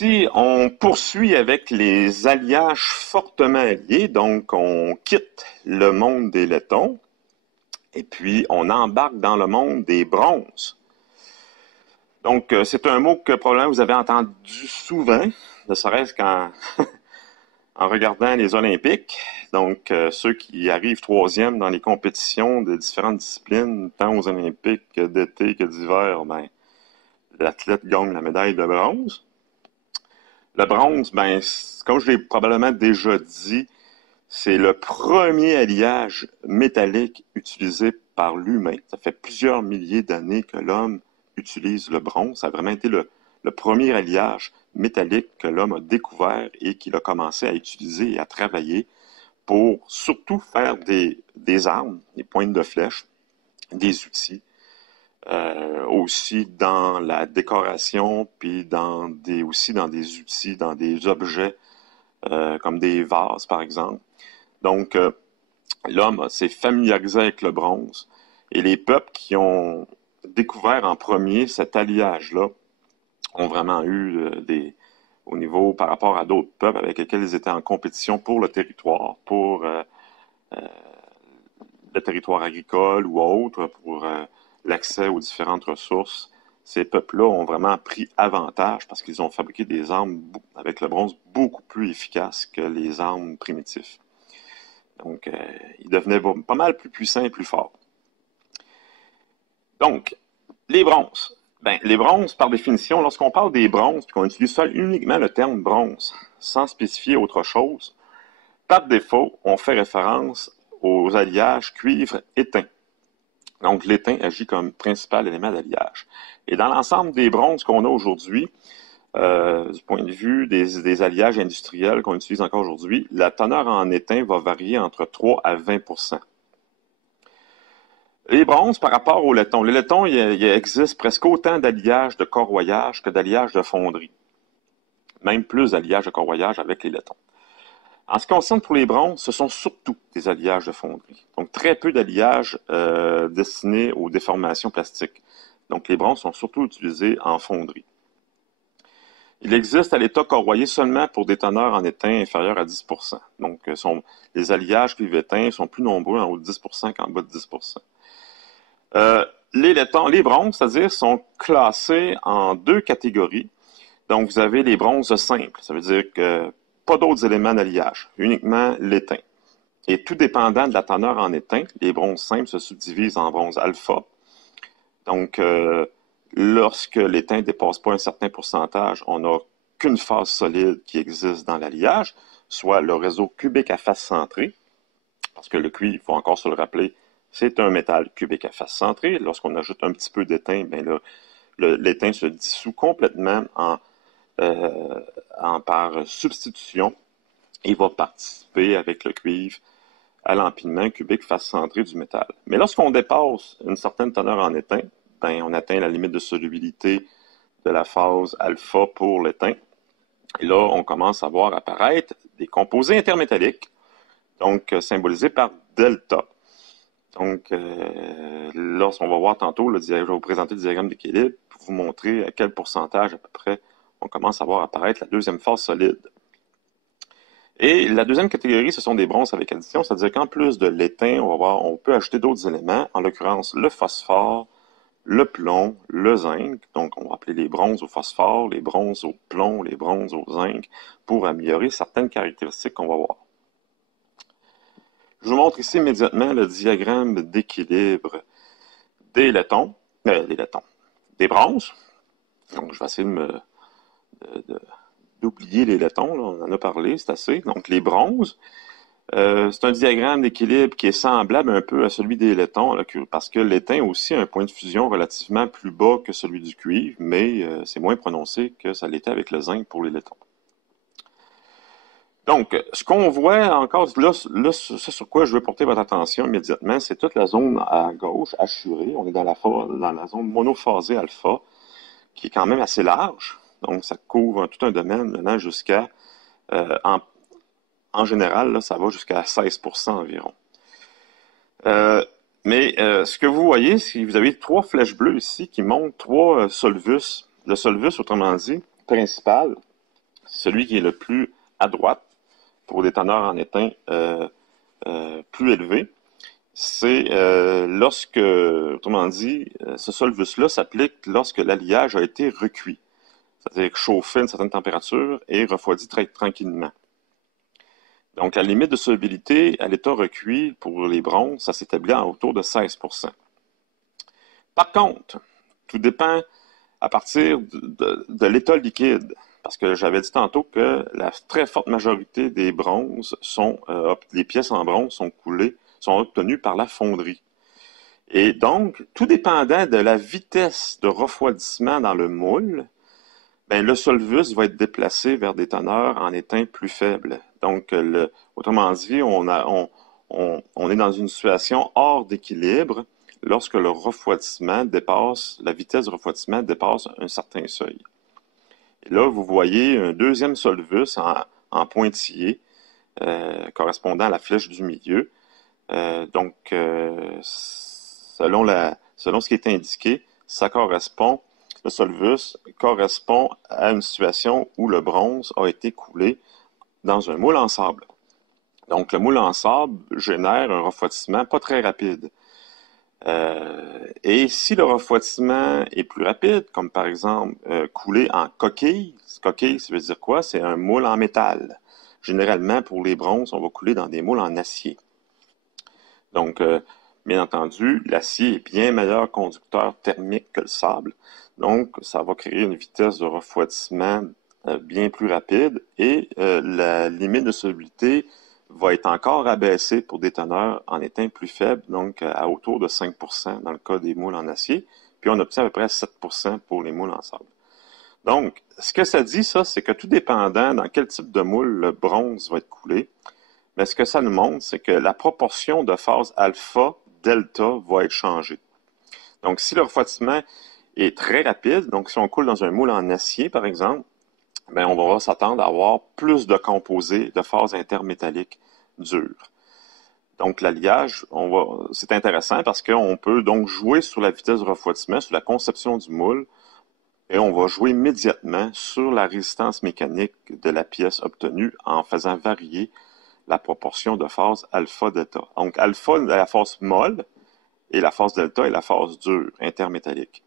Ici, on poursuit avec les alliages fortement alliés, donc on quitte le monde des laitons et puis on embarque dans le monde des bronzes. Donc, c'est un mot que probablement vous avez entendu souvent, ne serait-ce qu'en en regardant les Olympiques. Donc, ceux qui arrivent troisième dans les compétitions de différentes disciplines, tant aux Olympiques d'été que d'hiver, ben, l'athlète gagne la médaille de bronze. Le bronze, ben, comme je l'ai probablement déjà dit, c'est le premier alliage métallique utilisé par l'humain. Ça fait plusieurs milliers d'années que l'homme utilise le bronze. Ça a vraiment été le premier alliage métallique que l'homme a découvert et qu'il a commencé à utiliser et à travailler pour surtout faire des armes, des pointes de flèche, des outils. Aussi dans la décoration, puis aussi dans des outils, dans des objets, comme des vases, par exemple. Donc, l'homme s'est familiarisé avec le bronze. Et les peuples qui ont découvert en premier cet alliage-là ont vraiment eu au niveau par rapport à d'autres peuples avec lesquels ils étaient en compétition pour le territoire, pour le territoire agricole ou autre, pour l'accès aux différentes ressources. Ces peuples-là ont vraiment pris avantage parce qu'ils ont fabriqué des armes avec le bronze beaucoup plus efficaces que les armes primitives. Donc, ils devenaient pas mal plus puissants et plus forts. Donc, les bronzes. Ben, les bronzes, par définition, lorsqu'on parle des bronzes, puis qu'on utilise uniquement le terme bronze, sans spécifier autre chose, par défaut, on fait référence aux alliages cuivre-étain. Donc, l'étain agit comme principal élément d'alliage. Et dans l'ensemble des bronzes qu'on a aujourd'hui, du point de vue des alliages industriels qu'on utilise encore aujourd'hui, la teneur en étain va varier entre 3 à 20 %. Les bronzes par rapport au laiton. Le laiton, il existe presque autant d'alliages de corroyage que d'alliages de fonderie. Même plus d'alliages de corroyage avec les laitons. En ce qui concerne pour les bronzes, ce sont surtout des alliages de fonderie. Donc, très peu d'alliages destinés aux déformations plastiques. Donc, les bronzes sont surtout utilisés en fonderie. Il existe à l'état corroyé seulement pour des teneurs en étain inférieures à 10 %. Donc, les alliages cuivre-étain sont plus nombreux en haut de 10 % qu'en bas de 10 %. Les bronzes, c'est-à-dire, sont classés en deux catégories. Donc, vous avez les bronzes simples. Ça veut dire que pas d'autres éléments d'alliage, uniquement l'étain. Et tout dépendant de la teneur en étain, les bronzes simples se subdivisent en bronze alpha. Donc, lorsque l'étain ne dépasse pas un certain pourcentage, on n'a qu'une phase solide qui existe dans l'alliage, soit le réseau cubique à face centrée, parce que le cuivre, il faut encore se le rappeler, c'est un métal cubique à face centrée. Lorsqu'on ajoute un petit peu d'étain, ben là, l'étain se dissout complètement par substitution et va participer avec le cuivre à l'empilement cubique face centrée du métal. Mais lorsqu'on dépasse une certaine teneur en étain, ben, on atteint la limite de solubilité de la phase alpha pour l'étain. Et là, on commence à voir apparaître des composés intermétalliques, donc symbolisés par delta. Donc, lorsqu'on va voir tantôt, je vais vous présenter le diagramme d'équilibre pour vous montrer à quel pourcentage à peu près on commence à voir apparaître la deuxième phase solide. Et la deuxième catégorie, ce sont des bronzes avec addition, c'est-à-dire qu'en plus de l'étain, on peut ajouter d'autres éléments, en l'occurrence le phosphore, le plomb, le zinc. Donc, on va appeler les bronzes au phosphore, les bronzes au plomb, les bronzes au zinc, pour améliorer certaines caractéristiques qu'on va voir. Je vous montre ici immédiatement le diagramme d'équilibre des des bronzes. Donc, je vais essayer d'oublier les laitons, là, on en a parlé, c'est assez. Donc, les bronzes, c'est un diagramme d'équilibre qui est semblable un peu à celui des laitons, là, parce que l'étain aussi a un point de fusion relativement plus bas que celui du cuivre, mais c'est moins prononcé que ça l'était avec le zinc pour les laitons. Donc, ce qu'on voit encore, là, ce sur quoi je veux porter votre attention immédiatement, c'est toute la zone à gauche, hachurée. On est dans la zone monophasée alpha, qui est quand même assez large. Donc, ça couvre tout un domaine menant jusqu'à, en général, là, ça va jusqu'à 16 % environ. Mais ce que vous voyez, c'est que vous avez trois flèches bleues ici qui montrent trois solvus. Le solvus, autrement dit, principal, celui qui est le plus à droite pour des teneurs en étain plus élevées, c'est lorsque, autrement dit, ce solvus-là s'applique lorsque l'alliage a été recuit, c'est-à-dire chauffé à une certaine température et refroidi très tranquillement. Donc, la limite de solubilité à l'état recuit pour les bronzes, ça s'établit autour de 16%. Par contre, tout dépend à partir de l'état liquide, parce que j'avais dit tantôt que la très forte majorité des bronzes les pièces en bronze sont obtenues par la fonderie. Et donc, tout dépendant de la vitesse de refroidissement dans le moule, ben, le solvus va être déplacé vers des teneurs en étain plus faibles. Donc, autrement dit, on est dans une situation hors d'équilibre lorsque la vitesse de refroidissement dépasse un certain seuil. Et là, vous voyez un deuxième solvus en pointillé correspondant à la flèche du milieu. Donc, selon ce qui est indiqué, le solvus correspond à une situation où le bronze a été coulé dans un moule en sable. Donc, le moule en sable génère un refroidissement pas très rapide. Et si le refroidissement est plus rapide, comme par exemple couler en coquille, ça veut dire quoi? C'est un moule en métal. Généralement, pour les bronzes, on va couler dans des moules en acier. Donc, bien entendu, l'acier est bien meilleur conducteur thermique que le sable. Donc, ça va créer une vitesse de refroidissement bien plus rapide et la limite de solubilité va être encore abaissée pour des teneurs en étain plus faibles, donc à autour de 5% dans le cas des moules en acier, puis on obtient à peu près 7% pour les moules en sable. Donc, ce que ça dit, ça, c'est que tout dépendant dans quel type de moule le bronze va être coulé, mais ce que ça nous montre, c'est que la proportion de phase alpha, delta va être changée. Donc, si le refroidissement est très rapide, donc si on coule dans un moule en acier, par exemple, ben, on va s'attendre à avoir plus de composés de phase intermétallique dure. Donc, l'alliage, c'est intéressant parce qu'on peut donc jouer sur la vitesse de refroidissement, sur la conception du moule, et on va jouer immédiatement sur la résistance mécanique de la pièce obtenue en faisant varier la proportion de phase alpha-delta. Donc, alpha est la phase molle et la phase delta est la phase dure, intermétallique.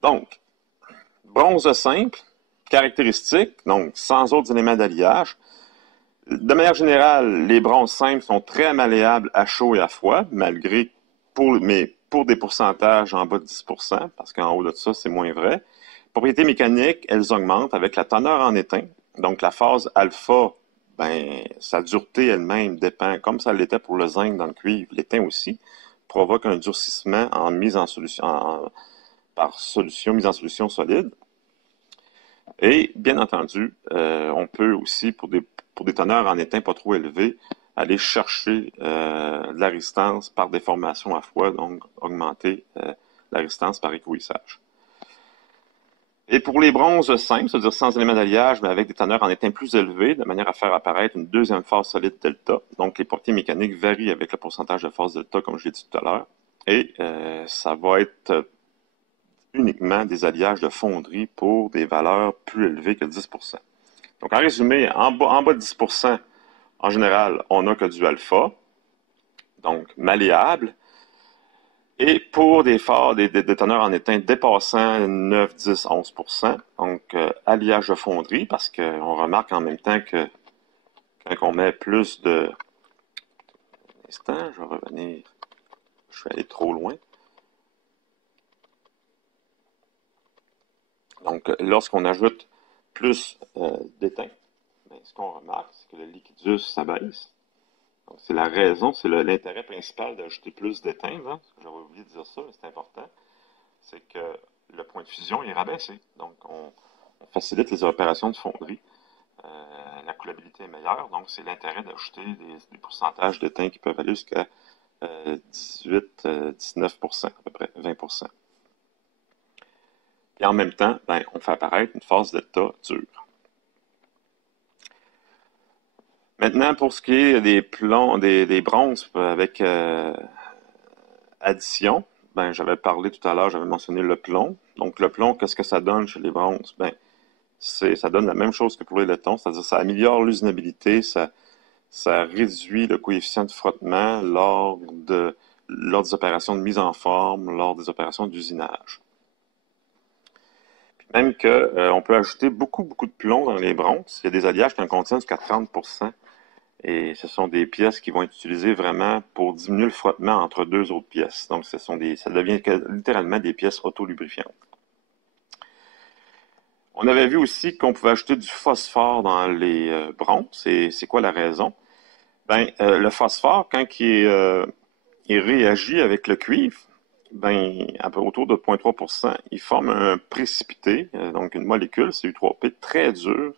Donc, bronze simple, caractéristique, donc sans autres éléments d'alliage. De manière générale, les bronzes simples sont très malléables à chaud et à froid, mais pour des pourcentages en bas de 10%, parce qu'en haut de ça, c'est moins vrai. Propriétés mécaniques, elles augmentent avec la teneur en étain. Donc, la phase alpha, ben, sa dureté elle-même dépend, comme ça l'était pour le zinc dans le cuivre, l'étain aussi, provoque un durcissement mise en solution solide. Et, bien entendu, on peut aussi, pour des teneurs en étain pas trop élevés, aller chercher de la résistance par déformation à froid, donc augmenter la résistance par écouissage. Et pour les bronzes simples, c'est-à-dire sans éléments d'alliage, mais avec des teneurs en étain plus élevés, de manière à faire apparaître une deuxième phase solide delta. Donc, les propriétés mécaniques varient avec le pourcentage de phase delta, comme je l'ai dit tout à l'heure. Et ça va être uniquement des alliages de fonderie pour des valeurs plus élevées que 10%. Donc, en résumé, en bas de 10%, en général, on n'a que du alpha, donc malléable. Et pour des teneurs en étain dépassant 9, 10, 11%, donc alliage de fonderie, parce qu'on remarque en même temps que quand on met plus de... Un instant, je vais revenir. Je vais aller trop loin. Donc, lorsqu'on ajoute plus d'étain, ben, ce qu'on remarque, c'est que le liquidus s'abaisse. Donc, c'est la raison, c'est l'intérêt principal d'ajouter plus d'étain. Hein? J'avais oublié de dire ça, mais c'est important. C'est que le point de fusion est rabaissé. Donc, on facilite les opérations de fonderie. La coulabilité est meilleure. Donc, c'est l'intérêt d'ajouter des pourcentages d'étain qui peuvent aller jusqu'à 18, 19%, à peu près 20%. Et en même temps, ben, on fait apparaître une phase delta dure. Maintenant, pour ce qui est des bronzes avec addition, ben, j'avais parlé tout à l'heure, j'avais mentionné le plomb. Donc, le plomb, qu'est-ce que ça donne chez les bronzes? Ben, ça donne la même chose que pour les laitons, c'est-à-dire ça améliore l'usinabilité, ça réduit le coefficient de frottement lors des opérations de mise en forme, lors des opérations d'usinage. Puis même que, on peut ajouter beaucoup de plomb dans les bronzes. Il y a des alliages qui en contiennent jusqu'à 30%. Et ce sont des pièces qui vont être utilisées vraiment pour diminuer le frottement entre deux autres pièces. Donc, ça devient littéralement des pièces autolubrifiantes. On avait vu aussi qu'on pouvait ajouter du phosphore dans les bronzes. Et c'est quoi la raison? Ben, le phosphore, quand il réagit avec le cuivre, ben, à peu autour de 0,3%, il forme un précipité, donc une molécule, Cu3P, très dure,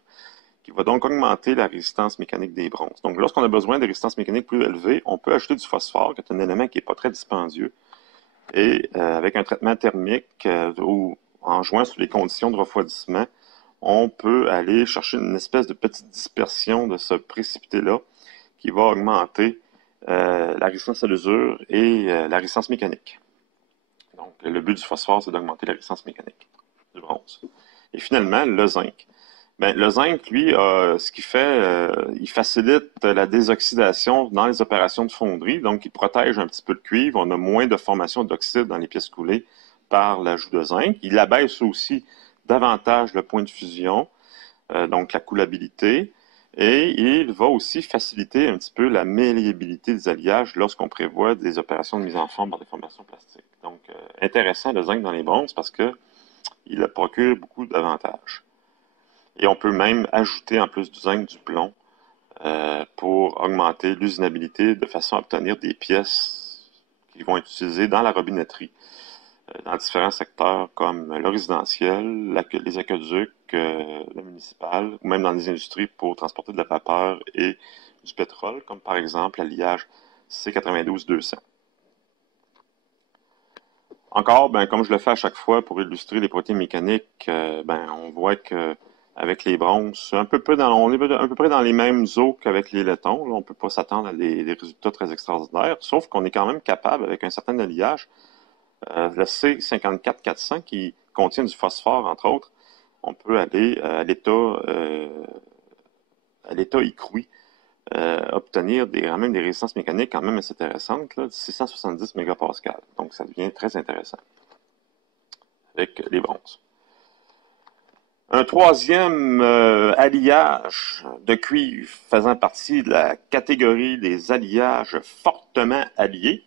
qui va donc augmenter la résistance mécanique des bronzes. Donc, lorsqu'on a besoin de résistance mécanique plus élevée, on peut ajouter du phosphore, qui est un élément qui n'est pas très dispendieux, et avec un traitement thermique ou en jouant sur les conditions de refroidissement, on peut aller chercher une espèce de petite dispersion de ce précipité-là qui va augmenter la résistance à l'usure et la résistance mécanique. Donc, le but du phosphore, c'est d'augmenter la résistance mécanique du bronze. Et finalement, le zinc. Ben, le zinc, lui, ce qu'il fait, il facilite la désoxydation dans les opérations de fonderie, donc il protège un petit peu le cuivre. On a moins de formation d'oxyde dans les pièces coulées par l'ajout de zinc. Il abaisse aussi davantage le point de fusion, donc la coulabilité, et il va aussi faciliter un petit peu la malléabilité des alliages lorsqu'on prévoit des opérations de mise en forme par des formations plastiques. Donc, intéressant le zinc dans les bronzes parce que il procure beaucoup d'avantages. Et on peut même ajouter en plus du zinc du plomb pour augmenter l'usinabilité de façon à obtenir des pièces qui vont être utilisées dans la robinetterie, dans différents secteurs comme le résidentiel, les aqueducs, le municipal, ou même dans les industries pour transporter de la vapeur et du pétrole, comme par exemple l'alliage C92-200. Encore, ben, comme je le fais à chaque fois pour illustrer les protéines mécaniques, ben, on voit que avec les bronzes, on est à peu près dans les mêmes eaux qu'avec les laitons. Là, on ne peut pas s'attendre à des résultats très extraordinaires, sauf qu'on est quand même capable, avec un certain alliage, le C54-400 qui contient du phosphore, entre autres, on peut aller à l'état écroui, obtenir quand même des résistances mécaniques quand même assez intéressantes, là, de 670 mégapascales. Donc, ça devient très intéressant avec les bronzes. Un troisième alliage de cuivre faisant partie de la catégorie des alliages fortement alliés.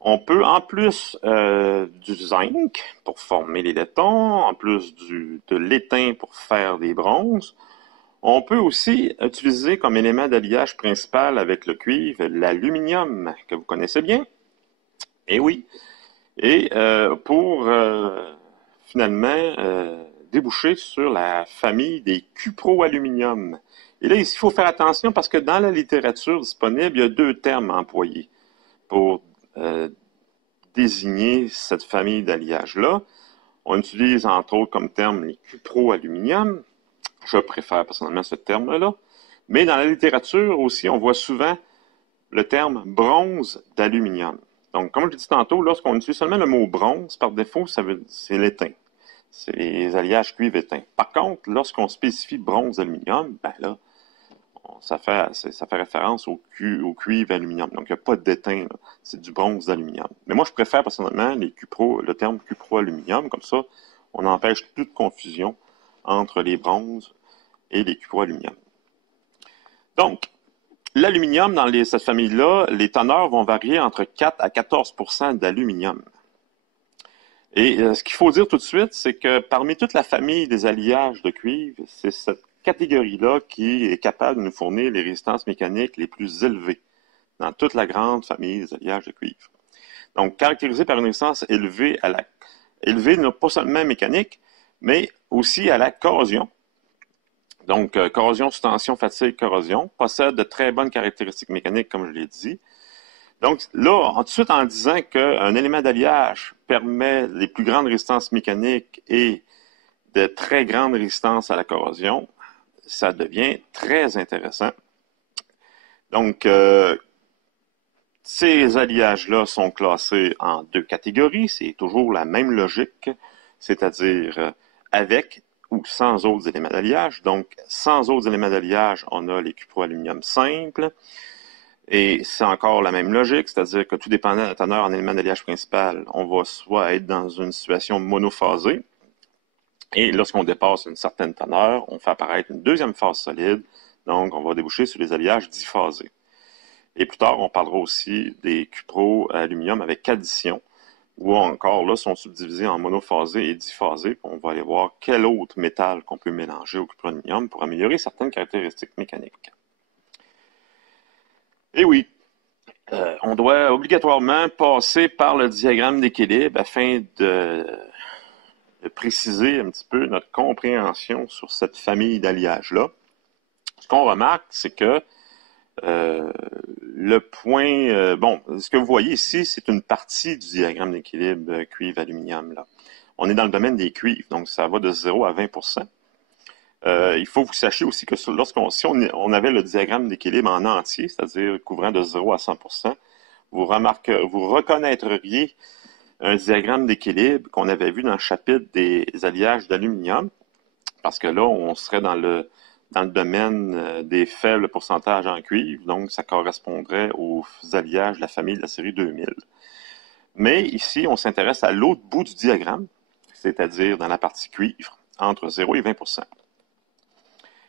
On peut, en plus du zinc pour former les laitons, en plus de l'étain pour faire des bronzes, on peut aussi utiliser comme élément d'alliage principal avec le cuivre l'aluminium, que vous connaissez bien. Et oui. Et pour finalement déboucher sur la famille des cuproaluminium. Et là, ici, il faut faire attention parce que dans la littérature disponible, il y a deux termes employés pour désigner cette famille d'alliages-là. On utilise entre autres comme terme les cuproaluminium. Je préfère personnellement ce terme-là. Mais dans la littérature aussi, on voit souvent le terme bronze d'aluminium. Donc, comme je l'ai dit tantôt, lorsqu'on utilise seulement le mot bronze, par défaut, c'est l'étain. C'est les alliages cuivre-étain. Par contre, lorsqu'on spécifie bronze-aluminium, ben là, ça fait référence au cuivre-aluminium. Donc, il n'y a pas d'étain, c'est du bronze d'aluminium. Mais moi, je préfère personnellement le terme cupro-aluminium. Comme ça, on empêche toute confusion entre les bronzes et les cupro-aluminium. Donc, l'aluminium, dans cette famille-là, les teneurs vont varier entre 4 à 14% d'aluminium. Et ce qu'il faut dire tout de suite, c'est que parmi toute la famille des alliages de cuivre, c'est cette catégorie-là qui est capable de nous fournir les résistances mécaniques les plus élevées dans toute la grande famille des alliages de cuivre. Donc, caractérisée par une résistance élevée non pas seulement mécanique, mais aussi à la corrosion. Donc, corrosion sous tension, fatigue, corrosion, possède de très bonnes caractéristiques mécaniques, comme je l'ai dit. Donc, là, tout de suite, en disant qu'un élément d'alliage permet les plus grandes résistances mécaniques et de très grandes résistances à la corrosion, ça devient très intéressant. Donc, Ces alliages-là sont classés en deux catégories. C'est toujours la même logique, c'est-à-dire avec ou sans autres éléments d'alliage. Donc, sans autres éléments d'alliage, on a les cuproaluminium simples. Et c'est encore la même logique, c'est-à-dire que tout dépendant de la teneur en élément d'alliage principal, on va soit être dans une situation monophasée, et lorsqu'on dépasse une certaine teneur, on fait apparaître une deuxième phase solide, donc on va déboucher sur les alliages diphasés. Et plus tard, on parlera aussi des cuproaluminium avec addition, où encore là sont subdivisés en monophasés et diphasés. On va aller voir quel autre métal qu'on peut mélanger au cuproaluminium pour améliorer certaines caractéristiques mécaniques. Et oui, on doit obligatoirement passer par le diagramme d'équilibre afin de préciser un petit peu notre compréhension sur cette famille d'alliages-là. Ce qu'on remarque, c'est que le point, bon, ce que vous voyez ici, c'est une partie du diagramme d'équilibre cuivre-aluminium. Là. On est dans le domaine des cuivres, donc ça va de 0 à 20 il faut que vous sachiez aussi que si on avait le diagramme d'équilibre en entier, c'est-à-dire couvrant de 0 à 100 vous reconnaîtriez un diagramme d'équilibre qu'on avait vu dans le chapitre des alliages d'aluminium, parce que là, on serait dans le domaine des faibles pourcentages en cuivre, donc ça correspondrait aux alliages de la famille de la série 2000. Mais ici, on s'intéresse à l'autre bout du diagramme, c'est-à-dire dans la partie cuivre, entre 0 et 20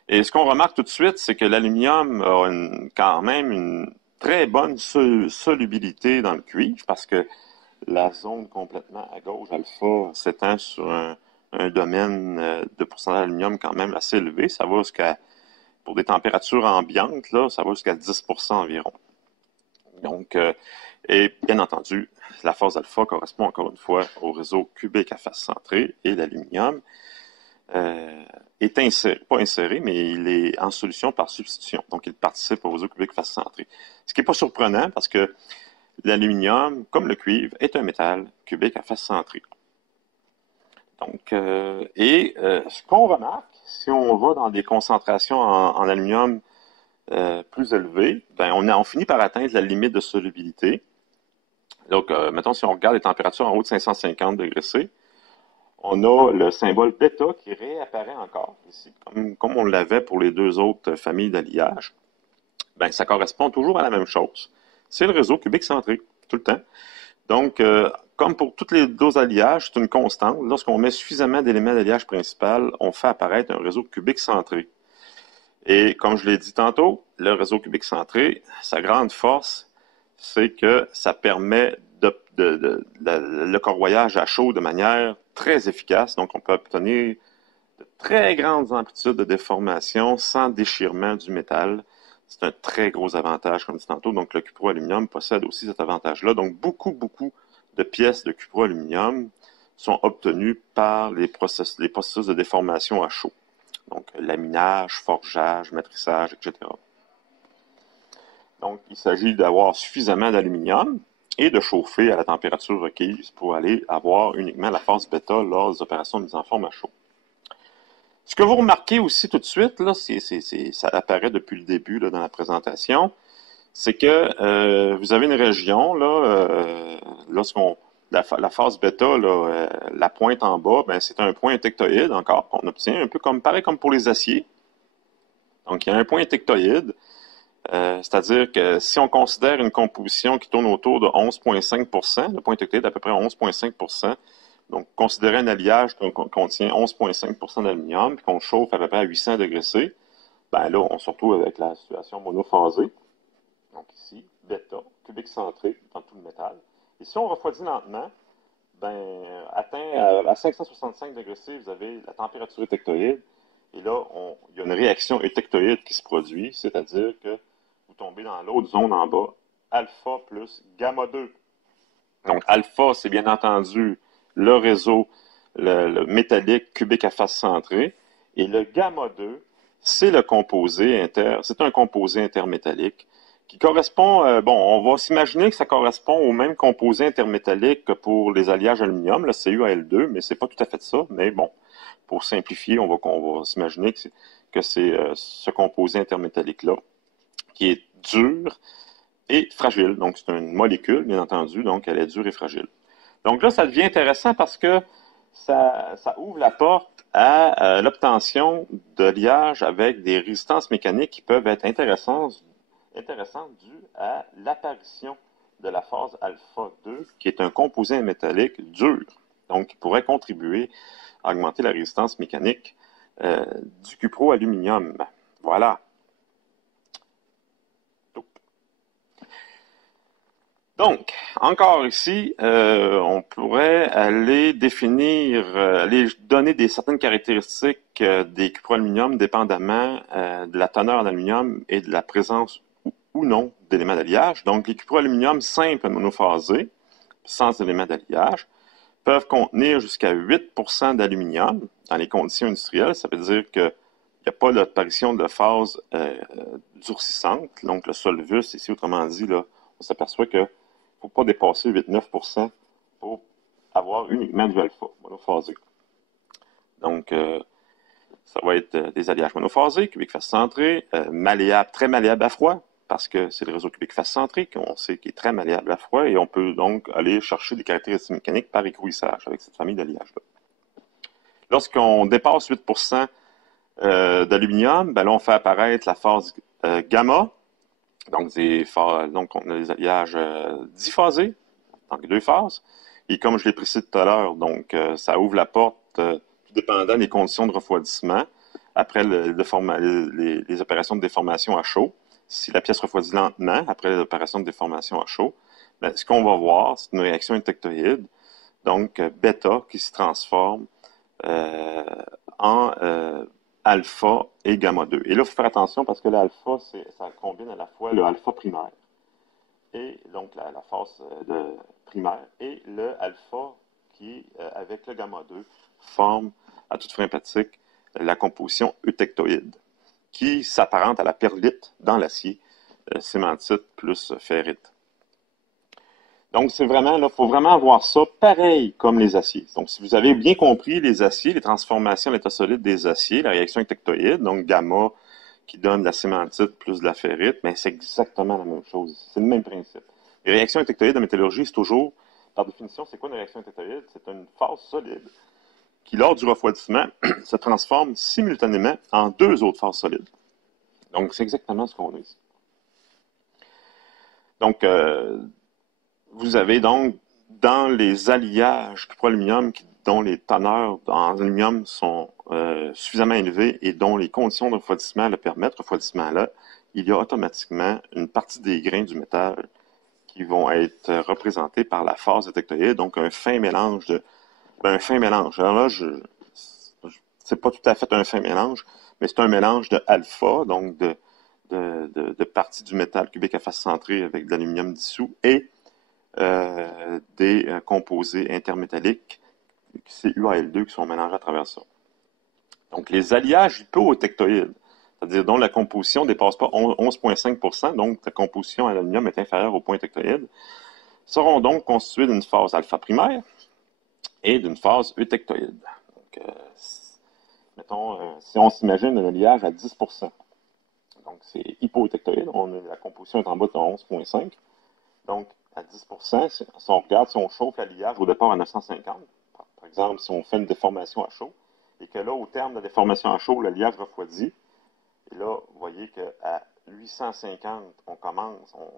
Et ce qu'on remarque tout de suite, c'est que l'aluminium a quand même une très bonne solubilité dans le cuivre, parce que la zone complètement à gauche, alpha, s'étend sur un domaine de pourcentage d'aluminium quand même assez élevé. Ça va jusqu'à, pour des températures ambiantes, là, ça va jusqu'à 10 environ. Donc, et bien entendu, la phase alpha correspond encore une fois au réseau cubique à face centrée et l'aluminium est inséré, pas inséré, mais il est en solution par substitution. Donc, il participe au réseau cubique face centrée. Ce qui n'est pas surprenant parce que l'aluminium, comme le cuivre, est un métal cubique à face centrée. Donc, ce qu'on remarque, si on va dans des concentrations en aluminium plus élevées, ben, on finit par atteindre la limite de solubilité. Donc, mettons, si on regarde les températures en haut de 550 degrés C, on a le symbole bêta qui réapparaît encore ici, comme on l'avait pour les deux autres familles d'alliages. Ben, ça correspond toujours à la même chose. C'est le réseau cubique centré, tout le temps. Donc, comme pour tous les deux alliages, c'est une constante. Lorsqu'on met suffisamment d'éléments d'alliage principal, on fait apparaître un réseau cubique centré. Et comme je l'ai dit tantôt, le réseau cubique centré, sa grande force, c'est que ça permet le corroyage à chaud de manière très efficace. Donc, on peut obtenir de très grandes amplitudes de déformation sans déchirement du métal. C'est un très gros avantage, comme dit tantôt. Donc, le cuproaluminium possède aussi cet avantage-là. Donc, beaucoup de pièces de cuproaluminium sont obtenues par les processus de déformation à chaud. Donc, laminage, forgeage, matrissage, etc. Donc, il s'agit d'avoir suffisamment d'aluminium et de chauffer à la température requise pour aller avoir uniquement la phase bêta lors des opérations de mise en forme à chaud. Ce que vous remarquez aussi tout de suite, là, ça apparaît depuis le début là, dans la présentation, c'est que vous avez une région, là, lorsqu'on la phase bêta, là, la pointe en bas, ben, c'est un point tectoïde encore qu'on obtient, un peu pareil comme pour les aciers. Donc, il y a un point tectoïde, c'est-à-dire que si on considère une composition qui tourne autour de 11,5 le point tectoïde à peu près 11,5 donc, considérez un alliage qui contient 11,5 d'aluminium, puis qu'on chauffe à peu près à 800 degrés C, ben là, on se retrouve avec la situation monophasée. Donc ici, bêta, cubique centré dans tout le métal. Et si on refroidit lentement, ben, atteint à 565 degrés C, vous avez la température étectoïde. Et là, il y a une réaction étectoïde qui se produit, c'est-à-dire que vous tombez dans l'autre zone en bas, alpha plus gamma 2. Donc, alpha, c'est bien entendu le réseau, le métallique cubique à face centrée. Et le gamma 2, c'est c'est un composé intermétallique qui correspond, bon, on va s'imaginer que ça correspond au même composé intermétallique que pour les alliages aluminium, le CuAl2, mais c'est pas tout à fait ça. Mais bon, pour simplifier, on va s'imaginer que c'est ce composé intermétallique-là qui est dur et fragile. Donc, c'est une molécule, bien entendu, donc elle est dure et fragile. Donc là, ça devient intéressant parce que ça ouvre la porte à l'obtention de liages avec des résistances mécaniques qui peuvent être intéressantes dues à l'apparition de la phase alpha 2, qui est un composé métallique dur, donc qui pourrait contribuer à augmenter la résistance mécanique du cuproaluminium. Voilà. Donc, encore ici, on pourrait aller définir, aller donner certaines caractéristiques des cuproaluminium dépendamment de la teneur en aluminium et de la présence ou non d'éléments d'alliage. Donc, les cuproaluminium simples monophasés, sans éléments d'alliage, peuvent contenir jusqu'à 8% d'aluminium dans les conditions industrielles. Ça veut dire qu'il n'y a pas l'apparition de phase durcissante. Donc, le solvus, ici, autrement dit, là, on s'aperçoit que il ne faut pas dépasser 8-9% pour avoir uniquement du alpha monophasé. Donc, ça va être des alliages monophasés, cubique face centré, malléable, très malléable à froid, parce que c'est le réseau cubique face centré qu'on sait qui est très malléable à froid, et on peut donc aller chercher des caractéristiques mécaniques par écrouissage avec cette famille d'alliages-là. Lorsqu'on dépasse 8% d'aluminium, ben là, on fait apparaître la phase gamma. Donc, on a des alliages diphasés, donc 2 phases. Et comme je l'ai précisé tout à l'heure, donc ça ouvre la porte, tout dépendant des conditions de refroidissement, après les opérations de déformation à chaud. Si la pièce refroidit lentement, après les opérations de déformation à chaud, ben, ce qu'on va voir, c'est une réaction intectoïde, donc bêta qui se transforme en alpha et gamma 2. Et là, il faut faire attention parce que l'alpha, ça combine à la fois le alpha primaire, et donc la phase primaire, et le alpha qui, avec le gamma 2, forme à toute fin pratique la composition eutectoïde, qui s'apparente à la perlite dans l'acier, cémentite plus ferrite. Donc, c'est vraiment, là, faut vraiment voir ça pareil comme les aciers. Donc, si vous avez bien compris les aciers, les transformations à l'état solide des aciers, la réaction intectoïde, donc gamma qui donne de la cémentite plus de la ferrite, mais c'est exactement la même chose. C'est le même principe. Les réactions intectoïdes en métallurgie, c'est toujours, par définition, c'est quoi une réaction intectoïde? C'est une phase solide qui, lors du refroidissement, se transforme simultanément en 2 autres phases solides. Donc, c'est exactement ce qu'on a ici. Donc, vous avez donc dans les alliages cuproaluminium dont les teneurs en aluminium sont suffisamment élevées et dont les conditions de refroidissement le permettent, refroidissement-là, il y a automatiquement une partie des grains du métal qui vont être représentés par la phase eutectoïde, donc un fin mélange Alors là, c'est pas tout à fait un fin mélange, mais c'est un mélange de alpha, donc de parties du métal cubique à face centrée avec de l'aluminium dissous, et des composés intermétalliques, CuAl2, qui sont mélangés à travers ça. Donc, les alliages hypoeutectoïdes, c'est-à-dire dont la composition ne dépasse pas 11,5%, donc la composition à l'aluminium est inférieure au point eutectoïde, seront donc constitués d'une phase alpha primaire et d'une phase eutectoïde. Donc, mettons, si on s'imagine un alliage à 10%, donc c'est hypoeutectoïde, la composition est en bas de 11,5%, donc à 10%, si on regarde, si on chauffe l'alliage au départ à 950, par exemple, si on fait une déformation à chaud, et que là, au terme de la déformation à chaud, l'alliage refroidit, et là, vous voyez qu'à 850, on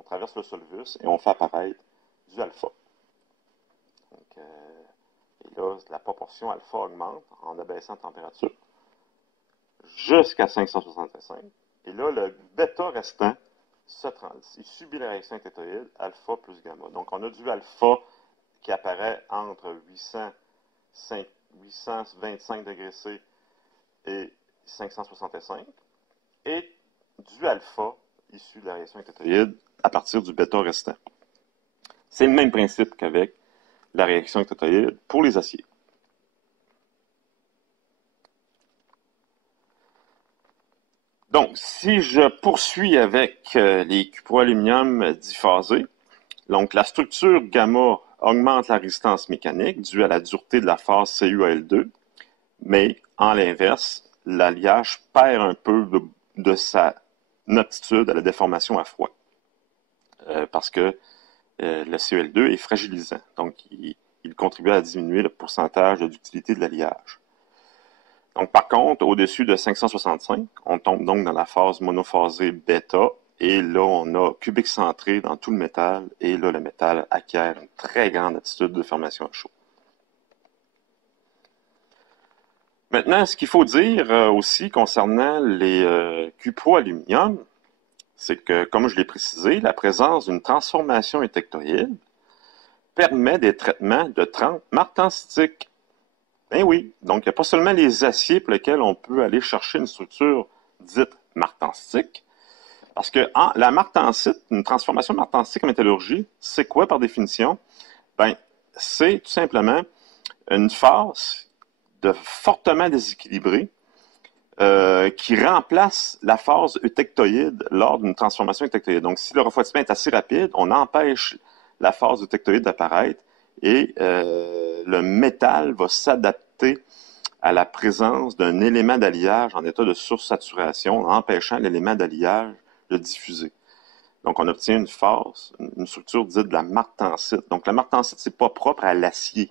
traverse le solvus et on fait apparaître du alpha. Donc, et là, la proportion alpha augmente en abaissant la température jusqu'à 565. Et là, le bêta restant, il subit la réaction intectoïde, alpha plus gamma. Donc, on a du alpha qui apparaît entre 825 degrés C et 565, et du alpha issu de la réaction intectoïde à partir du bêta restant. C'est le même principe qu'avec la réaction intectoïde pour les aciers. Donc, si je poursuis avec les cuproaluminium diphasés, donc la structure gamma augmente la résistance mécanique due à la dureté de la phase CuAl2, mais en l'inverse, l'alliage perd un peu de sa aptitude à la déformation à froid. parce que le CEL2 est fragilisant. Donc, il contribue à diminuer le pourcentage de ductilité de l'alliage. Donc, par contre, au-dessus de 565, on tombe donc dans la phase monophasée bêta, et là, on a cubique centré dans tout le métal, et là, le métal acquiert une très grande attitude de formation à chaud. Maintenant, ce qu'il faut dire aussi concernant les cuproaluminium, c'est que, comme je l'ai précisé, la présence d'une transformation étectoïde permet des traitements de trempe martensitique. Ben oui, donc il n'y a pas seulement les aciers pour lesquels on peut aller chercher une structure dite martensitique, parce que la martensite, une transformation martensitique en métallurgie, c'est quoi par définition? Ben, c'est tout simplement une phase fortement déséquilibrée qui remplace la phase eutectoïde lors d'une transformation eutectoïde. Donc, si le refroidissement est assez rapide, on empêche la phase eutectoïde d'apparaître et le métal va s'adapter à la présence d'un élément d'alliage en état de sursaturation, empêchant l'élément d'alliage de diffuser. Donc, on obtient une phase, une structure dite de la martensite. Donc, la martensite, c'est pas propre à l'acier.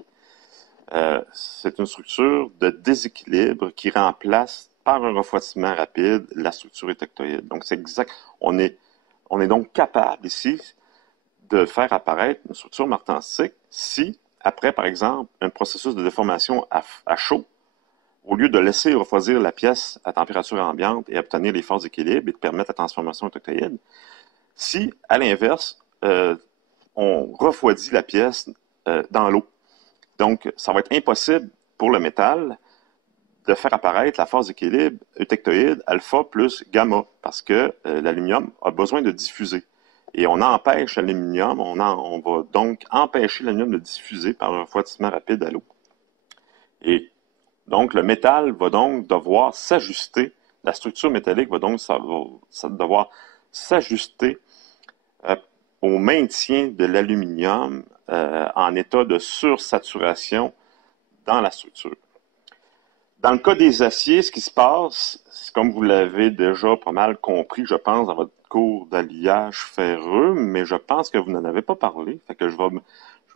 C'est une structure de déséquilibre qui remplace par un refroidissement rapide la structure étectoïde. Donc, c'est exact. On est donc capable ici de faire apparaître une structure martensitique si, après, par exemple, un processus de déformation à chaud, au lieu de laisser refroidir la pièce à température ambiante et obtenir les forces d'équilibre et de permettre la transformation étectoïde, si, à l'inverse, on refroidit la pièce dans l'eau. Donc, ça va être impossible pour le métal de faire apparaître la phase d'équilibre eutectoïde alpha plus gamma, parce que l'aluminium a besoin de diffuser. Et on empêche l'aluminium, on va donc empêcher l'aluminium de diffuser par un refroidissement rapide à l'eau. Et donc, le métal va donc devoir s'ajuster, la structure métallique va donc devoir s'ajuster au maintien de l'aluminium en état de sursaturation dans la structure. Dans le cas des aciers, ce qui se passe, comme vous l'avez déjà pas mal compris, je pense, dans votre cours d'alliage ferreux, mais je pense que vous n'en avez pas parlé. Fait que je vais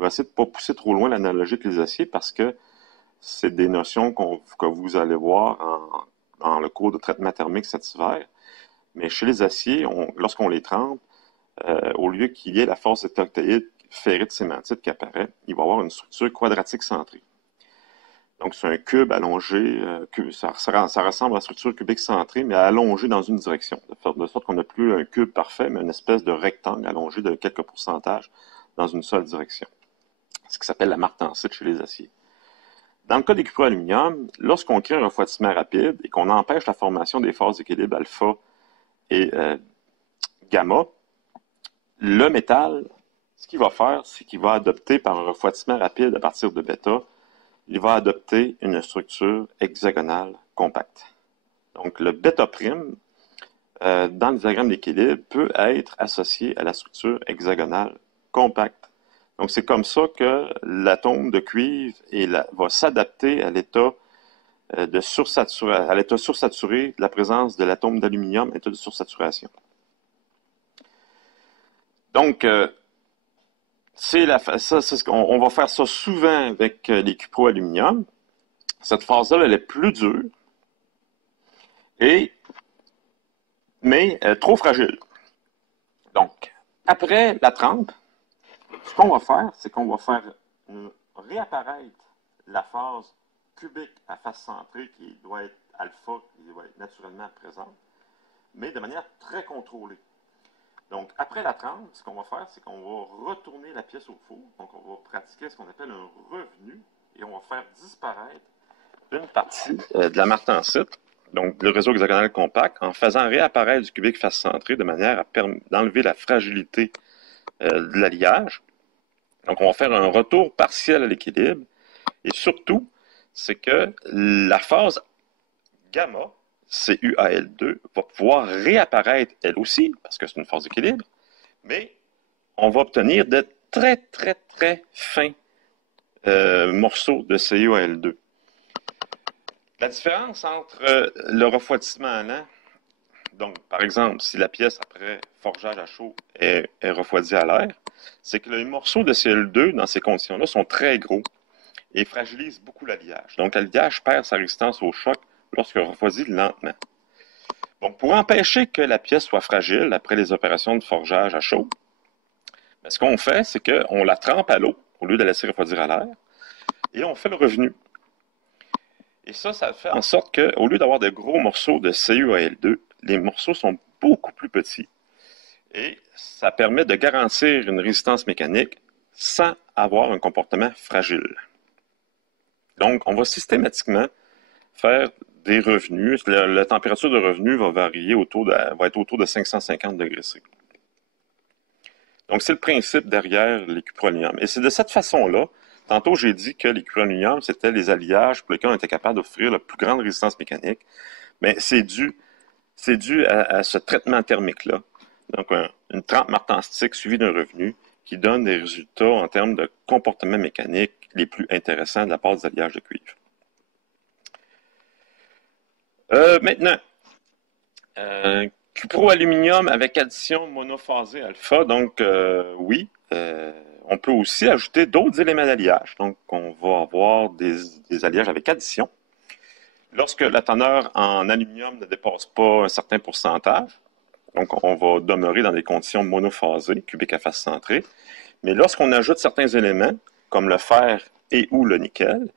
essayer de ne pas pousser trop loin l'analogie avec les aciers parce que c'est des notions que vous allez voir dans le cours de traitement thermique cet hiver. Mais chez les aciers, lorsqu'on les trempe, au lieu qu'il y ait la force étectoïde ferrite-cémentite qui apparaît, il va y avoir une structure quadratique centrée. Donc, c'est un cube allongé, ça ressemble à la structure cubique centrée, mais allongé dans une direction, de sorte qu'on n'a plus un cube parfait, mais une espèce de rectangle allongé de quelques pourcentages dans une seule direction. Ce qui s'appelle la martensite chez les aciers. Dans le cas des cuproaluminium, lorsqu'on crée un refroidissement rapide et qu'on empêche la formation des phases d'équilibre alpha et gamma, le métal, ce qu'il va faire, c'est qu'il va adopter par un refroidissement rapide à partir de bêta, il va adopter une structure hexagonale compacte. Donc, le bêta prime, dans le diagramme d'équilibre, peut être associé à la structure hexagonale compacte. Donc, c'est comme ça que l'atome de cuivre va s'adapter à l'état sursaturé de la présence de l'atome d'aluminium, état de sursaturation. Donc, on va faire ça souvent avec les cuproaluminium. Cette phase-là, elle est plus dure, mais trop fragile. Donc, après la trempe, ce qu'on va faire, c'est qu'on va faire réapparaître la phase cubique à face centrée qui doit être alpha, qui doit être naturellement présente, mais de manière très contrôlée. Donc, après la trempe, ce qu'on va faire, c'est qu'on va retourner la pièce au four. Donc, on va pratiquer ce qu'on appelle un revenu et on va faire disparaître une partie de la martensite, donc le réseau hexagonal compact, en faisant réapparaître du cubique face centré de manière à d'enlever la fragilité de l'alliage. Donc, on va faire un retour partiel à l'équilibre. Et surtout, c'est que la phase gamma, CuAl2, va pouvoir réapparaître elle aussi, parce que c'est une phase d'équilibre, mais on va obtenir de très, très, très fins morceaux de CuAl2. La différence entre le refroidissement lent Donc, par exemple, si la pièce après forgeage à chaud est refroidie à l'air, c'est que les morceaux de Cl2 dans ces conditions-là sont très gros et fragilisent beaucoup l'alliage. Donc, l'alliage perd sa résistance au choc lorsqu'il refroidit lentement. Donc, pour empêcher que la pièce soit fragile après les opérations de forgeage à chaud, ben, ce qu'on fait, c'est qu'on la trempe à l'eau au lieu de la laisser refroidir à l'air et on fait le revenu. Et ça fait en sorte qu'au lieu d'avoir de gros morceaux de CuAl2, les morceaux sont beaucoup plus petits. Et ça permet de garantir une résistance mécanique sans avoir un comportement fragile. Donc, on va systématiquement faire des revenus. La température de revenu va varier va être autour de 550 degrés C. Donc, c'est le principe derrière les cuproaluminium. Et c'est de cette façon-là, tantôt j'ai dit que les cuproaluminium, c'était les alliages pour lesquels on était capable d'offrir la plus grande résistance mécanique. Mais c'est dû à ce traitement thermique-là. Donc, une trempe martenstique suivie d'un revenu qui donne des résultats en termes de comportement mécanique les plus intéressants de la part des alliages de cuivre. Maintenant, cuproaluminium avec addition monophasée alpha. Donc, oui, on peut aussi ajouter d'autres éléments d'alliage. Donc, on va avoir des alliages avec addition. Lorsque la teneur en aluminium ne dépasse pas un certain pourcentage, donc on va demeurer dans des conditions monophasées, cubiques à face centrée. Mais lorsqu'on ajoute certains éléments, comme le fer et ou le nickel,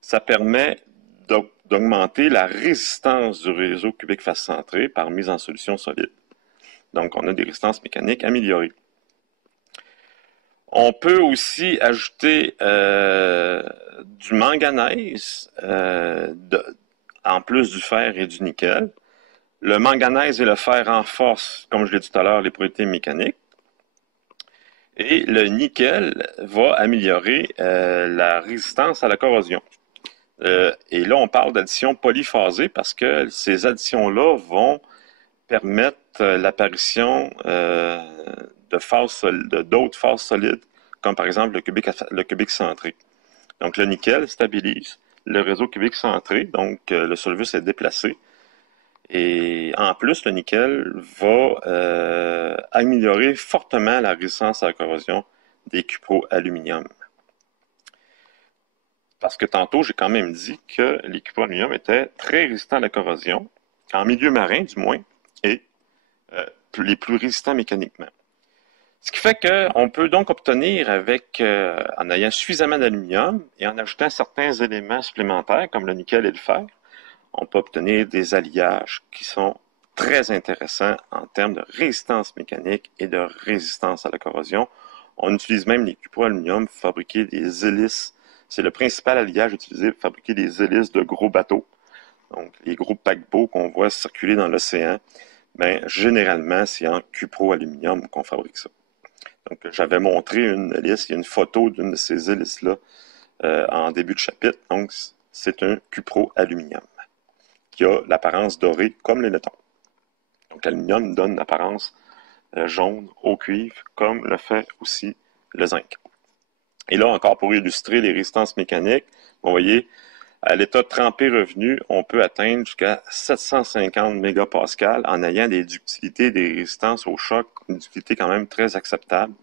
ça permet d'augmenter la résistance du réseau cubique face centrée par mise en solution solide. Donc, on a des résistances mécaniques améliorées. On peut aussi ajouter du manganèse en plus du fer et du nickel. Le manganèse et le fer renforcent, comme je l'ai dit tout à l'heure, les propriétés mécaniques. Et le nickel va améliorer la résistance à la corrosion. Et là, on parle d'addition polyphasée parce que ces additions-là vont permettre l'apparition d'autres phases solides, comme par exemple le cubique centré. Donc, le nickel stabilise le réseau cubique centré, donc le solvus est déplacé. Et en plus, le nickel va améliorer fortement la résistance à la corrosion des cuproaluminium. Parce que tantôt, j'ai quand même dit que les cuproaluminium étaient très résistants à la corrosion, en milieu marin du moins, et les plus résistants mécaniquement. Ce qui fait qu'on peut donc obtenir en ayant suffisamment d'aluminium et en ajoutant certains éléments supplémentaires comme le nickel et le fer, on peut obtenir des alliages qui sont très intéressants en termes de résistance mécanique et de résistance à la corrosion. On utilise même les cuproaluminium pour fabriquer des hélices. C'est le principal alliage utilisé pour fabriquer des hélices de gros bateaux. Donc, les gros paquebots qu'on voit circuler dans l'océan, ben, généralement, c'est en cuproaluminium qu'on fabrique ça. Donc, j'avais montré une hélice, il y a une photo d'une de ces hélices-là en début de chapitre. Donc, c'est un cuproaluminium qui a l'apparence dorée comme le laiton. Donc, l'aluminium donne une apparence jaune au cuivre, comme le fait aussi le zinc. Et là, encore pour illustrer les résistances mécaniques, vous voyez, à l'état trempé revenu, on peut atteindre jusqu'à 750 mégapascales en ayant des ductilités, des résistances au choc, une ductilité quand même très acceptable.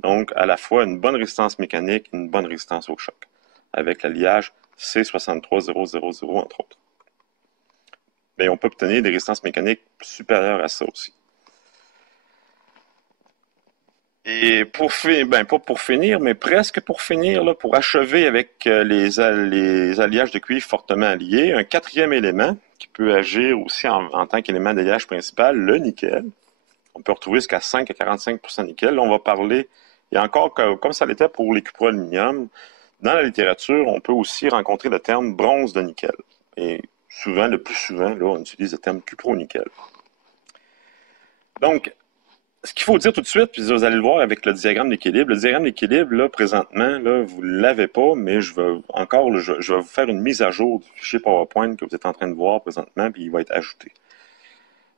Donc, à la fois une bonne résistance mécanique et une bonne résistance au choc, avec l'alliage C63000, entre autres. Mais on peut obtenir des résistances mécaniques supérieures à ça aussi. Et pas pour finir, mais presque pour finir, là, pour achever avec les alliages de cuivre fortement alliés, un quatrième élément qui peut agir aussi en tant qu'élément d'alliage principal, le nickel. On peut retrouver jusqu'à 5 à 45% de nickel. Là, on va parler, et encore comme ça l'était pour les cuproaluminium, dans la littérature, on peut aussi rencontrer le terme bronze de nickel. Et souvent, le plus souvent, là, on utilise le terme cupronickel. Donc, ce qu'il faut dire tout de suite, puis vous allez le voir avec le diagramme d'équilibre. Le diagramme d'équilibre, là, présentement, là, vous ne l'avez pas, mais je vais vous faire une mise à jour du fichier PowerPoint que vous êtes en train de voir présentement, puis il va être ajouté.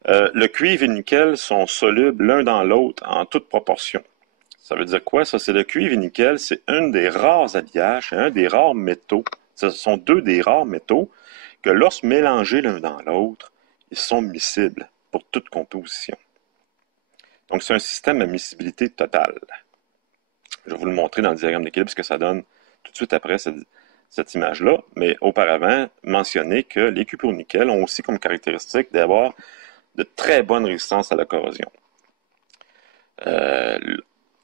Le cuivre et le nickel sont solubles l'un dans l'autre en toute proportion. Ça veut dire quoi, ça? C'est le cuivre et le nickel, c'est un des rares alliages, c'est un des rares métaux. Ce sont deux des rares métaux que lorsque mélangés l'un dans l'autre, ils sont miscibles. pour toute composition. Donc, c'est un système à miscibilité totale. Je vais vous le montrer dans le diagramme d'équilibre, ce que ça donne tout de suite après cette image-là. Mais auparavant, mentionner que les cupronickel ont aussi comme caractéristique d'avoir de très bonnes résistances à la corrosion.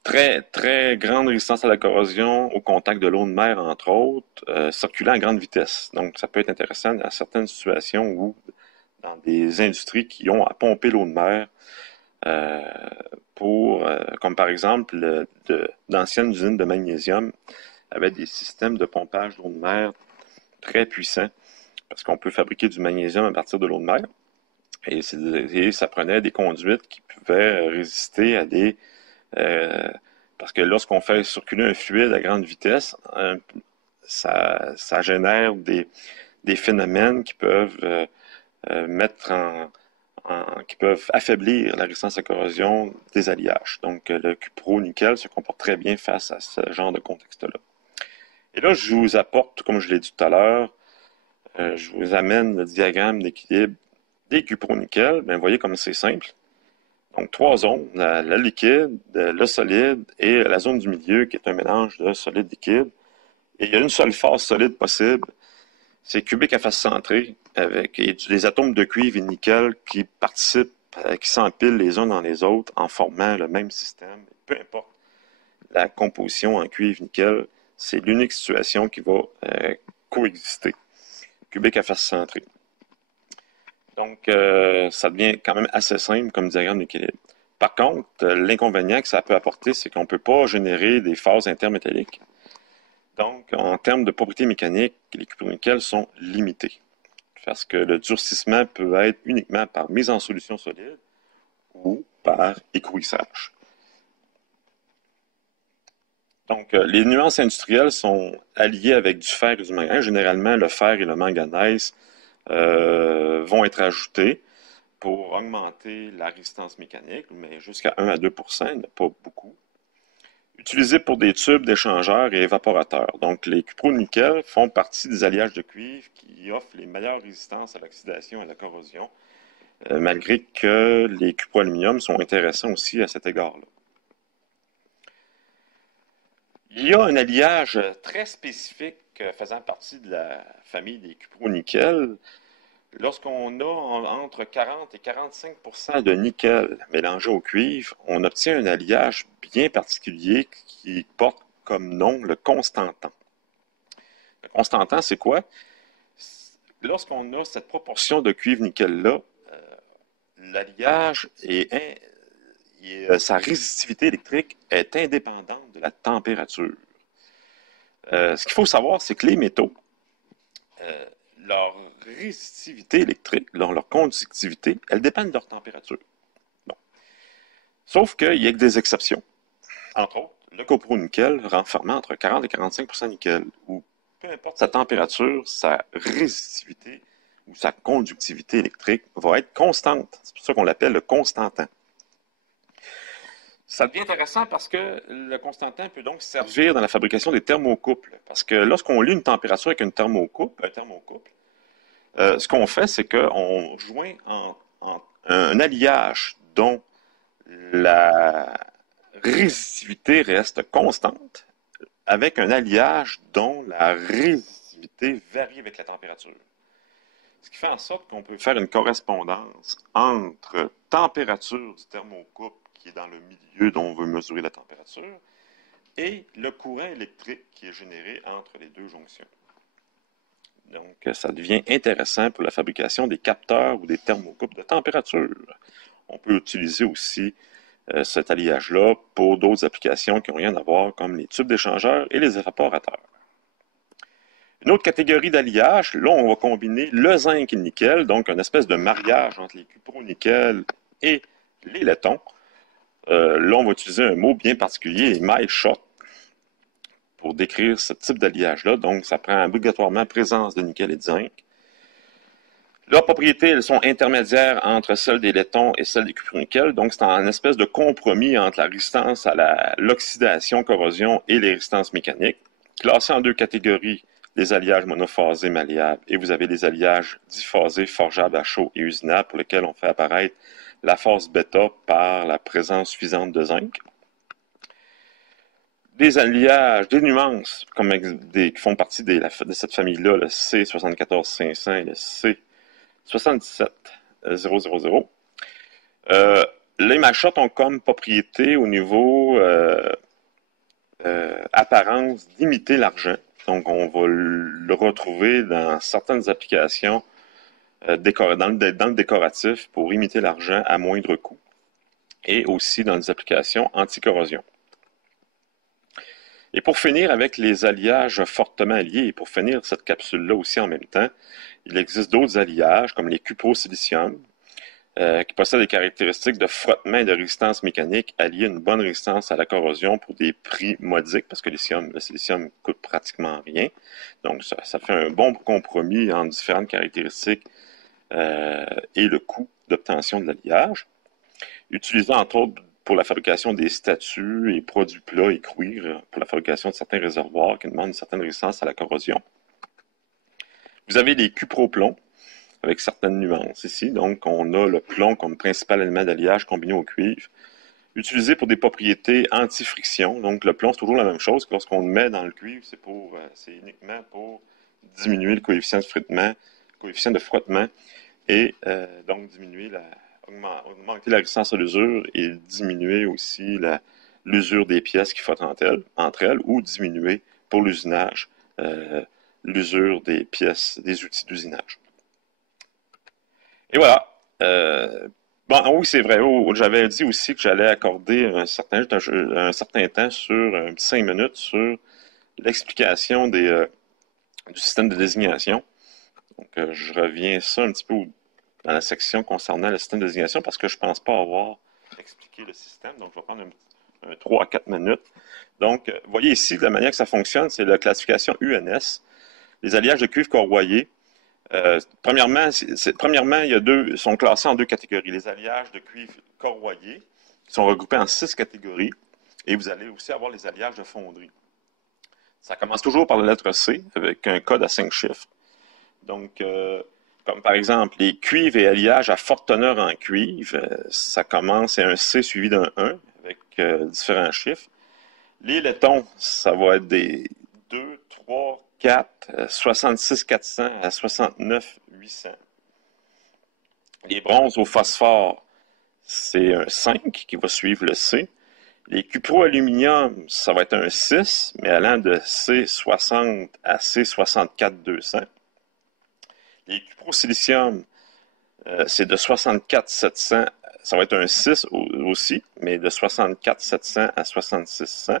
Très grande résistance à la corrosion au contact de l'eau de mer, entre autres, circulant à grande vitesse. Donc, ça peut être intéressant dans certaines situations où, dans des industries qui ont à pomper l'eau de mer, comme par exemple, d'anciennes usines de magnésium avaient des systèmes de pompage d'eau de mer très puissants, parce qu'on peut fabriquer du magnésium à partir de l'eau de mer. Et ça prenait des conduites qui pouvaient résister à des... parce que lorsqu'on fait circuler un fluide à grande vitesse, ça génère des phénomènes qui peuvent qui peuvent affaiblir la résistance à la corrosion des alliages. Donc, le cupronickel se comporte très bien face à ce genre de contexte-là. Et là, je vous apporte, comme je l'ai dit tout à l'heure, je vous amène le diagramme d'équilibre des cupronickel. Bien, vous voyez comme c'est simple. Donc, 3 zones, la liquide, le solide et la zone du milieu qui est un mélange de solide-liquide. Et il y a une seule phase solide possible, c'est cubique à face centrée avec des atomes de cuivre et de nickel qui participent, qui s'empilent les uns dans les autres en formant le même système. Peu importe la composition en cuivre-nickel, c'est l'unique situation qui va coexister. Cubique à face centrée. Donc, ça devient quand même assez simple comme diagramme d'équilibre. Par contre, l'inconvénient que ça peut apporter, c'est qu'on ne peut pas générer des phases intermétalliques. Donc, en termes de propriétés mécaniques, les cupronickel sont limités. Parce que le durcissement peut être uniquement par mise en solution solide ou par écouissage. Donc, les nuances industrielles sont alliées avec du fer et du manganèse. Généralement, le fer et le manganèse vont être ajoutés pour augmenter la résistance mécanique, mais jusqu'à 1 à 2 %, pas beaucoup. Utilisés pour des tubes d'échangeurs et évaporateurs. Donc, les cupronickel font partie des alliages de cuivre qui offrent les meilleures résistances à l'oxydation et à la corrosion, malgré que les cuproaluminiums sont intéressants aussi à cet égard-là. Il y a un alliage très spécifique faisant partie de la famille des cupronickel. Lorsqu'on a entre 40 et 45 % de nickel mélangé au cuivre, on obtient un alliage bien particulier qui porte comme nom le constantan. Le constantan, c'est quoi? Lorsqu'on a cette proportion de cuivre-nickel-là, l'alliage sa résistivité électrique est indépendante de la température. Ce qu'il faut savoir, c'est que les métaux, leur résistivité électrique, leur conductivité, elle dépend de leur température. Bon. Sauf qu'il y a que des exceptions. Entre autres, le cupronickel renfermant entre 40 et 45 % nickel, où peu importe sa température, sa résistivité ou sa conductivité électrique va être constante. C'est pour ça qu'on l'appelle le constantan. Ça devient intéressant parce que le constantan peut donc servir dans la fabrication des thermocouples. Parce que lorsqu'on lit une température avec un thermocouple, ce qu'on fait, c'est qu'on joint un alliage dont la résistivité reste constante avec un alliage dont la résistivité varie avec la température. Ce qui fait en sorte qu'on peut faire une correspondance entre température du thermocouple qui est dans le milieu dont on veut mesurer la température et le courant électrique qui est généré entre les deux jonctions. Donc, ça devient intéressant pour la fabrication des capteurs ou des thermocouples de température. On peut utiliser aussi cet alliage-là pour d'autres applications qui n'ont rien à voir, comme les tubes d'échangeurs et les évaporateurs. Une autre catégorie d'alliage, là, on va combiner le zinc et le nickel, donc une espèce de mariage entre les cupronickel et les laitons. Là, on va utiliser un mot bien particulier, émail short, pour décrire ce type d'alliage-là. Donc, ça prend obligatoirement présence de nickel et de zinc. Leurs propriétés, elles sont intermédiaires entre celles des laitons et celles des cupronickel. Donc, c'est un espèce de compromis entre la résistance à l'oxydation, corrosion et les résistances mécaniques. Classé en deux catégories, les alliages monophasés malléables, et vous avez les alliages diphasés forgeables à chaud et usinables pour lesquels on fait apparaître la phase bêta par la présence suffisante de zinc. Des alliages, des nuances, qui font partie de cette famille-là, le C74500 et le C77000. Les machottes ont comme propriété au niveau apparence d'imiter l'argent. Donc, on va le retrouver dans certaines applications dans le décoratif pour imiter l'argent à moindre coût et aussi dans les applications anti-corrosion. Et pour finir avec les alliages fortement liés, et pour finir cette capsule-là aussi en même temps, il existe d'autres alliages comme les cuprosilicium qui possèdent des caractéristiques de frottement et de résistance mécanique alliées à une bonne résistance à la corrosion pour des prix modiques parce que le silicium coûte pratiquement rien. Donc ça fait un bon compromis entre différentes caractéristiques et le coût d'obtention de l'alliage. Utilisé entre autres pour la fabrication des statues et produits plats et cuir, pour la fabrication de certains réservoirs qui demandent une certaine résistance à la corrosion. Vous avez les cuproplomb, avec certaines nuances ici. Donc, on a le plomb comme principal élément d'alliage combiné au cuivre, utilisé pour des propriétés anti-friction. Donc, le plomb, c'est toujours la même chose. Lorsqu'on le met dans le cuivre, c'est uniquement pour diminuer le coefficient de frottement et donc augmenter la résistance à l'usure et diminuer aussi l'usure des pièces qui frottent entre elles ou diminuer pour l'usinage l'usure des pièces, des outils d'usinage. Et voilà. Bon, oui, c'est vrai. J'avais dit aussi que j'allais accorder un certain temps sur 5 minutes sur l'explication du système de désignation. Donc, je reviens ça un petit peu dans la section concernant le système de désignation parce que je ne pense pas avoir expliqué le système. Donc, je vais prendre un 3 à 4 minutes. Donc, vous voyez ici, la manière que ça fonctionne, c'est la classification UNS. Les alliages de cuivre corroyés. Premièrement, sont classés en deux catégories. Les alliages de cuivre corroyés, qui sont regroupés en 6 catégories, et vous allez aussi avoir les alliages de fonderie. Ça commence toujours par la lettre C, avec un code à 5 chiffres. Donc, comme par exemple, les cuivres et alliages à forte teneur en cuivre, ça commence, c'est un C suivi d'un 1, avec différents chiffres. Les laitons, ça va être des 2, 3, 4, 66 400 à 69 800. Les bronzes au phosphore, c'est un 5 qui va suivre le C. Les cuproaluminium, ça va être un 6, mais allant de C60 à C64 200. Les cuprosilicium, c'est de 64 700, ça va être un 6 aussi, mais de 64 700 à 66 100.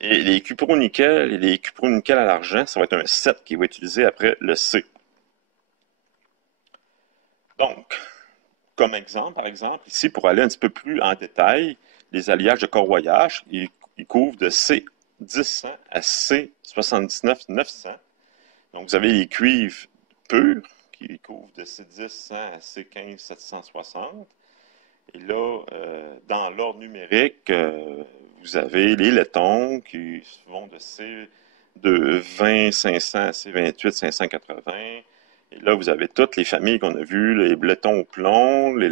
Et les cupronickel et les cupronickel à l'argent, ça va être un 7 qui va être utilisé après le C. Donc, comme exemple, par exemple, ici, pour aller un petit peu plus en détail, les alliages de corroyage, ils couvrent de C1000 à C79 900. Donc, vous avez les cuivres purs, qui couvrent de C10 à C15 760. Et là, dans l'ordre numérique, vous avez les laitons qui vont de 20 500 à C28 580. Et là, vous avez toutes les familles qu'on a vues, les laitons au plomb, les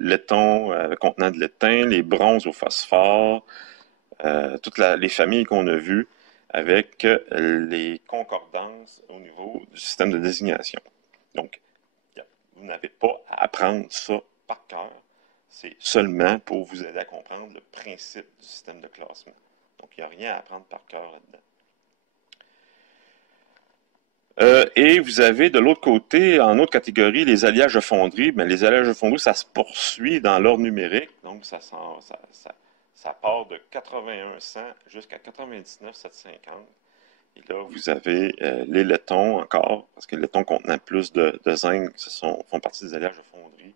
laitons contenant de l'étain, les bronzes au phosphore, toutes les familles qu'on a vues avec les concordances au niveau du système de désignation. Donc, vous n'avez pas à apprendre ça par cœur, c'est seulement pour vous aider à comprendre le principe du système de classement. Donc, il n'y a rien à apprendre par cœur là-dedans. Et vous avez de l'autre côté, en autre catégorie, les alliages de fonderie. Bien, les alliages de fonderie, ça se poursuit dans l'ordre numérique. Donc, ça part de 8100 jusqu'à 99 750. Et là, vous avez les laitons encore, parce que les laitons contenant plus de zinc font partie des alliages de fonderie,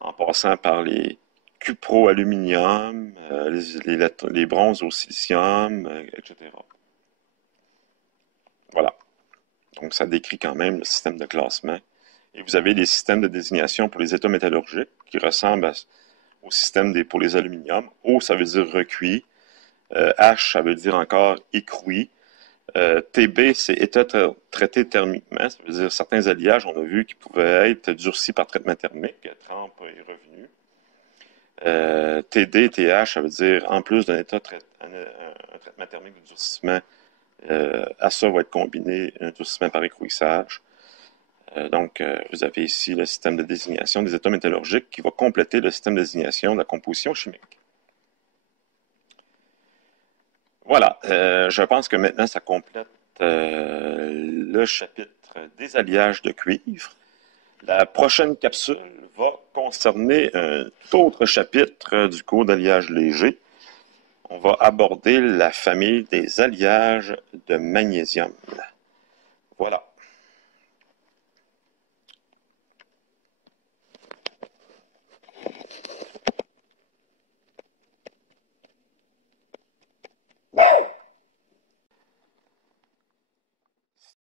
en passant par les cuproaluminium, les bronzes au silicium, etc. Voilà. Donc, ça décrit quand même le système de classement. Et vous avez les systèmes de désignation pour les états métallurgiques qui ressemblent au système pour les aluminiums. O, ça veut dire recuit. H, ça veut dire encore écroué. TB, c'est état traité thermiquement. Ça veut dire certains alliages, on a vu qu'ils pouvaient être durcis par traitement thermique. Trempe est revenu. TD, TH, ça veut dire en plus d'un état un traitement thermique de durcissement, à ça va être combiné un durcissement par écrouissage. Donc, vous avez ici le système de désignation des états métallurgiques qui va compléter le système de désignation de la composition chimique. Voilà, je pense que maintenant ça complète le chapitre des alliages de cuivre. La prochaine capsule va concerner un tout autre chapitre du cours d'alliage léger. On va aborder la famille des alliages de magnésium. Voilà.